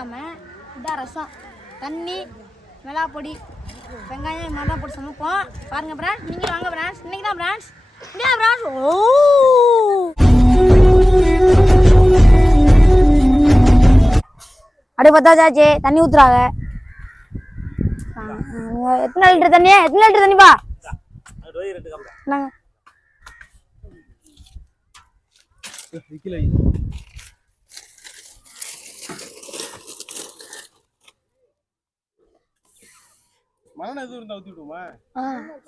ஊற்றாமல் இதான் ரசம், தண்ணி, மிளகாப்பொடி, வெங்காயம் இது மாதிரி தான் போட்டு சமைப்போம். பாருங்கள் ஃப்ரெண்ட்ஸ், நீங்கள் வாங்க ஃப்ரெண்ட்ஸ். இன்றைக்கி தான் ஃப்ரெண்ட்ஸ் முடியாது ஃப்ரெண்ட்ஸ். ஓ அப்படியே பத்தாச்சாச்சு. தண்ணி ஊற்றுறாங்க. எத்தனை லிட்டர் தண்ணி? எத்தனை லிட்டர் தண்ணிப்பா? நாங்க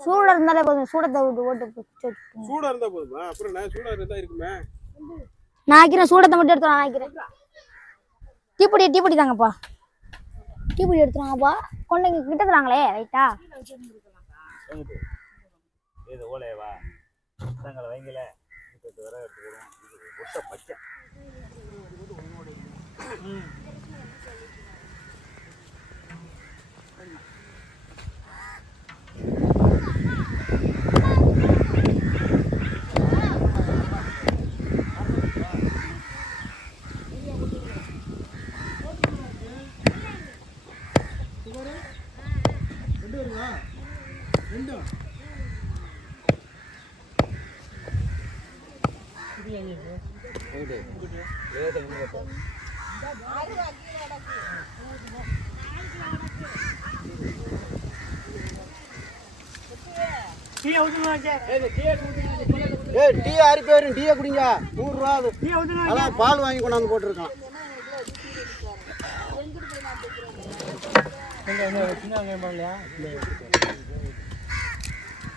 சூடா இருந்தாலே போதும். சூடத்தை விட்டு ஓட்டு சூடா இருந்தா போதுமா? அப்புறம் நான் சூடா இருந்தா இருக்குமே. நான் ஆக்கிறேன். சூடத்தை மட்டும் எடுத்து நான் ஆக்கிறேன். டீப்பொடி தாங்கப்பா. டீப்பொடி எடுத்துறாங்கப்பா. கொண்டு கிட்ட தராங்களே ரைட்டா. இது ஓலையவா தங்களை வைங்கல வர ஒட்ட பச்சை டீ ஆறி போயிரும். டீயை குடிங்க. 100 ரூபா. அதான் பால் வாங்கி கொண்டாந்து போட்டுருக்கான்.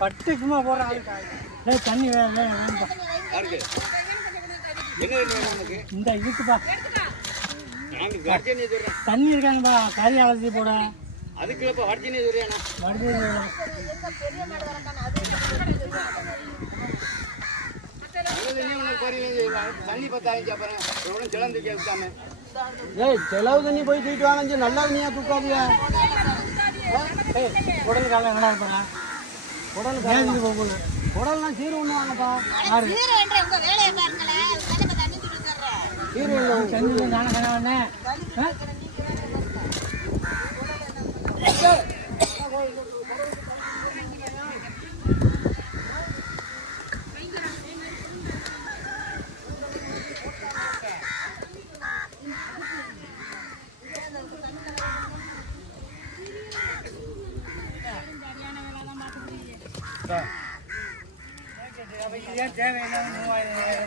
பட்டு சும்மா போடுறாங்க. தண்ணி வேணும்பா. இந்த இருக்குப்பா தண்ணி இருக்காங்கப்பா. கறி அலசி போட அதுக்குள்ளப்பா வர்ஜினி சொல்றியாண்ணா? தண்ணி பத்தாயிரம் அப்புறம் சிலந்து கேட்காம செலவு தண்ணி போய் தூக்கிட்டு வாங்க. நல்லா தண்ணியா தூக்காதியா? உடல் காலம் என்னடா இருப்பாங்க. உடல்லாம் சீரு ஒண்ணு வாங்கப்பா. செஞ்சு நானே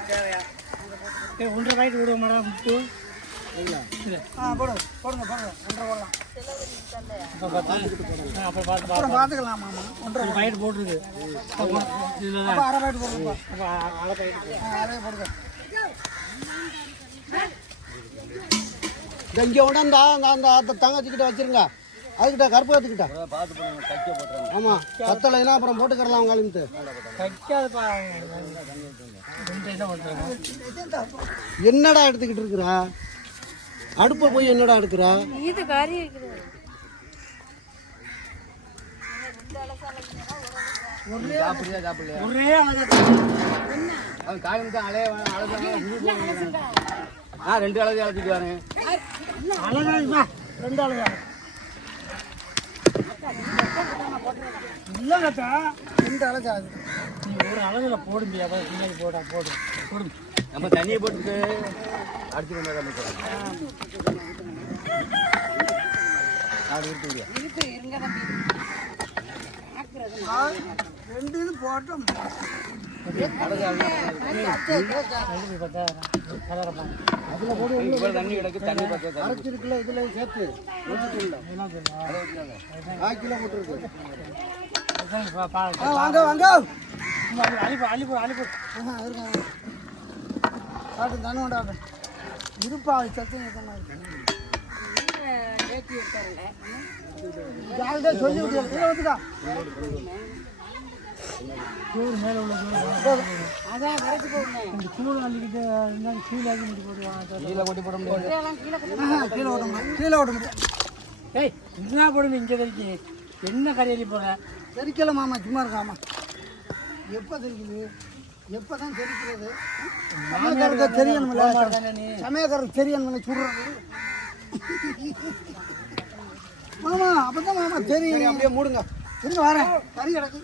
தேவையா 1.5 பாக்கெட் விடுவோம் மேடம். போடுங்க 1.5 போடலாம். அப்புறம் பார்த்துக்கலாம். 1.5 பாக்கெட் போட்டுருக்கு. அரை பாக்கெட் போடுங்க. அரை போடுங்க. இங்கே உடந்தா அந்த தங்கச்சிக்கிட்ட வச்சிருங்க. அதுக்கிட்ட கருப்பு கற்றுக்கிட்ட ஆமாம். கத்தலைன்னா அப்புறம் போட்டுக்கிறலாம். அவங்க அழுந்து என்னடா எடுத்துக்கிட்டு இருக்கிறா? அடுப்பை போய் என்னடா எடுக்கிறா? இது கறி ஒரே ரெண்டு அழகு அழைச்சிட்டு வாங்க. அழகா 2 அழகா இல்லைங்கக்கா. 2 அழகா அது. நீ ஒரு அழகுல போடுங்க. பின்னாடி போடும். நம்ம தண்ணியை போட்டுட்டு அடிச்சு ரெண்டு இது போட்டோம். தண்ணி கிடக்கு. தண்ணி அரைச்சிருக்குல இதுல சேர்த்து கிலோ போட்டுருக்கு. வாங்க அழிப்பு தண்ணி கொண்டாட்டும் இருப்பா. சத்து சொல்லி விட்டுக்கா. சூடு மேலே உள்ள அதான் கரைச்சி போடணும். இந்த சூடு அள்ளிக்கிட்டு இருந்தாலும் கீழே போடுவாங்க. கீழே கொட்டி போட முடியாது. கீழே ஓட்ட முடியாது. ஏய் என்ன போடுங்க. இங்கே தெரிக்கி என்ன கரையறி போட தெரிக்கல மாமா. சும்மா இருக்காமா. எப்போ தெரிக்குது? எப்போ தான் தெரிக்கிறது? சமயக்காரருக்கு தெரியணும்ல. சமயக்காரருக்கு தெரியணும்ல. சுடுறது மாமா அப்பதான் மாமா சரி அப்படியே மூடுங்க. திரும்ப வரேன். கறி கிடக்கு.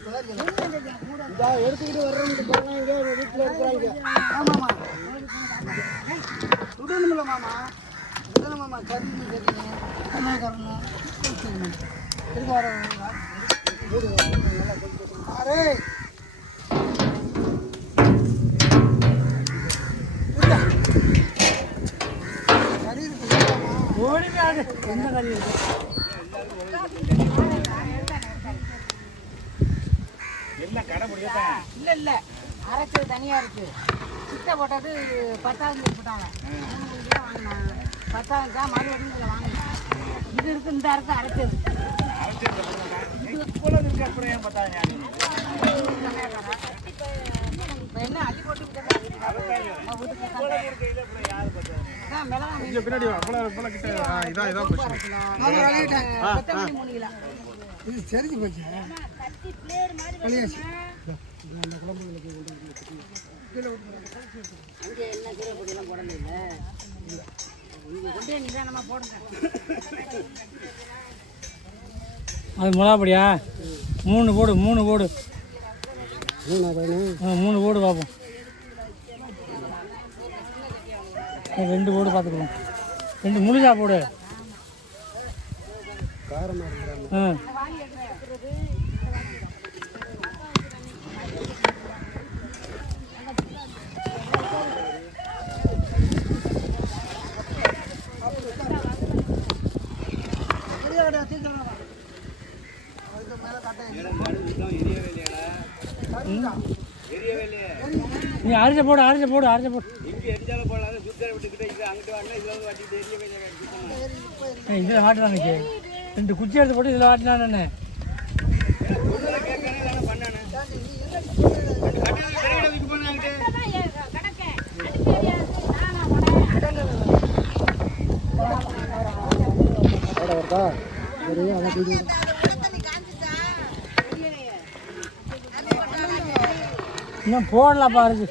இதா எடுத்துக்கிட்டு வர்றோம்னு பாருங்க, இங்கே வீட்டில் இருக்கிறாங்க. ஆமாம்மா சுடணுமில்ல மாமா. இதுதானே மாமா கறி தெரியும். என்ன கறணும் திரும்ப வரேன். அரே கறி இருக்கு. எந்த கறி இருக்கு? எல்லாம் கடை முடியாதான். இல்லை அரைச்சது தனியாக இருக்குது. சிட்டை போட்டது 10,000 போட்டாங்க. 3 கிலோ வாங்கினாங்க. 10,000 தான் மறுபடியும் இதில் வாங்கினேன். இது இருக்குது, இந்த அரைச்சி அரைச்சது. அப்புறம் ஏன் பார்த்தாங்க இப்போ என்ன அள்ளி போட்டு பின்னாடி இதான் கொத்தமல்லி 3 கிலோ. இது தெரிஞ்சு போச்சு. அங்கே என்ன கீரை பொடியெல்லாம் போடணும் இல்லை. இங்கே கொண்டே நிதானமாக போடுங்க. அது மிளகாப்பொடியா? 3 போடு 3 போடு. 3 போடு பார்ப்போம். 2 போடு பார்த்துக்குவோம். 2 முழுசா போடு. காரமாக இருக்கிறாங்க. நீ அரிஞ்ச போடு அரிஞ்ச போடு அரிஞ்ச போடு. இதில் வாட்டினாங்க 2 குச்சி எடுத்து போட்டு இதில் வாட்டினானே. இன்னும் போடலாம் பாருங்க.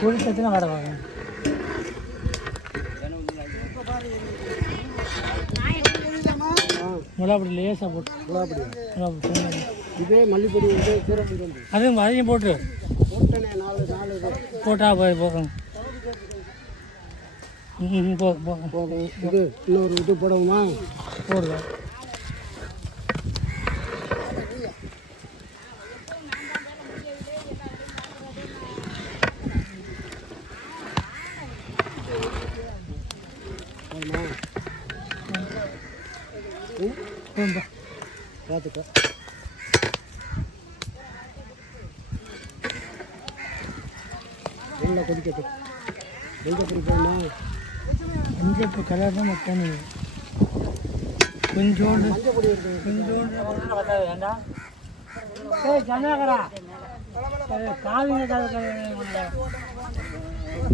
குளிச்சத்துனா வர வாங்க. மிளகாப்பொடி லேசாக போட்டு. மிளகாப்பொடி இதே மல்லிப்பொடி வந்து கீரைப்பொடி வந்து அதையும் போட்டு போட்டனே 4 போட்டா போகணும். போதும். இது இன்னொரு இது போடணுமா? போடுவேன். பார்த்துக்க. நல்லா கொதிக்கட்டும். எங்கே பொடி போடணும்? இங்கே இப்போ கலர் தான் மட்டன். கொஞ்சோண்டு மஞ்சள் பொடி இருக்கு. கொஞ்சோண்டு வேண்டாம். ஏய் சந்திரகரா காவிங்க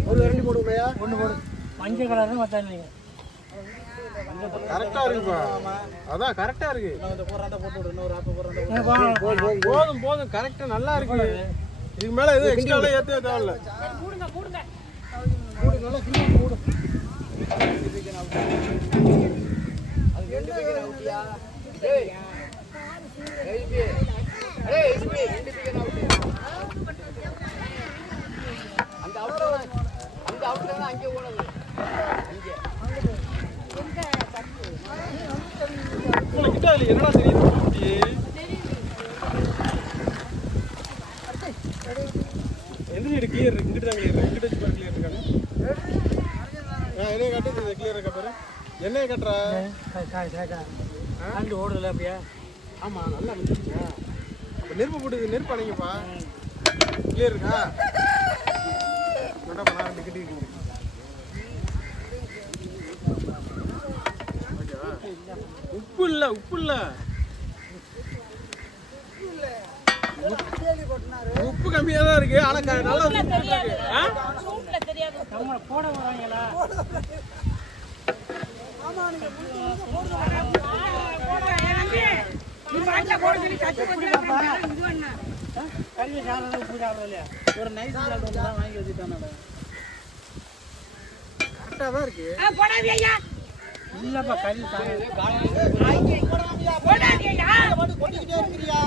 ஒரு இரண்டி போடுமையா? 1 போடு. மஞ்சள் கலர் தான் மட்டன். நீங்கள் கரெக்டா இருக்குப்பா. அதான் கரெக்டா இருக்கு. போதும் கரெக்டா நல்லா இருக்கு. இதுக்கு மேல எதுவும் எக்ஸ்ட்ரா ஏத்தவே தேவையில்ல. நல்லா கிளீன் போடு. என்னடா தெரியுது? எந்த சைடு கிளியர் இருக்கு? இங்கிட்டு தான் கிளியர் இருக்கு. இங்கிட்டு வச்சு கிளியர் இருக்காங்க. என்னைய கட்டுறது கிளியர் இருக்கா பாரு. என்னைய கட்டுற கண்டு ஓடுதில்ல அப்படியே. ஆமா நல்லா வந்துருச்சா? அப்ப நெருப்பு போட்டு நெருப்பு அணைங்கப்பா. கிளியர் இருக்கா? மேடம் நான் டிக்கெட் இருக்கு. உப்பு இல்ல உப்பு கம்மியா தான் இருக்கு. ஆனா நல்லா இருக்கு. நம்ம போட வராங்களா? ஒரு நைஸ் சால்ட் தான் வாங்கி வச்சுட்டானே. சாஃப்டா தான் இருக்கு. போடாதீங்க ஐயா. இல்லப்பா கறி போடாதீங்க ஐயா. கொட்டிக்கிட்டே இருக்கிறியா?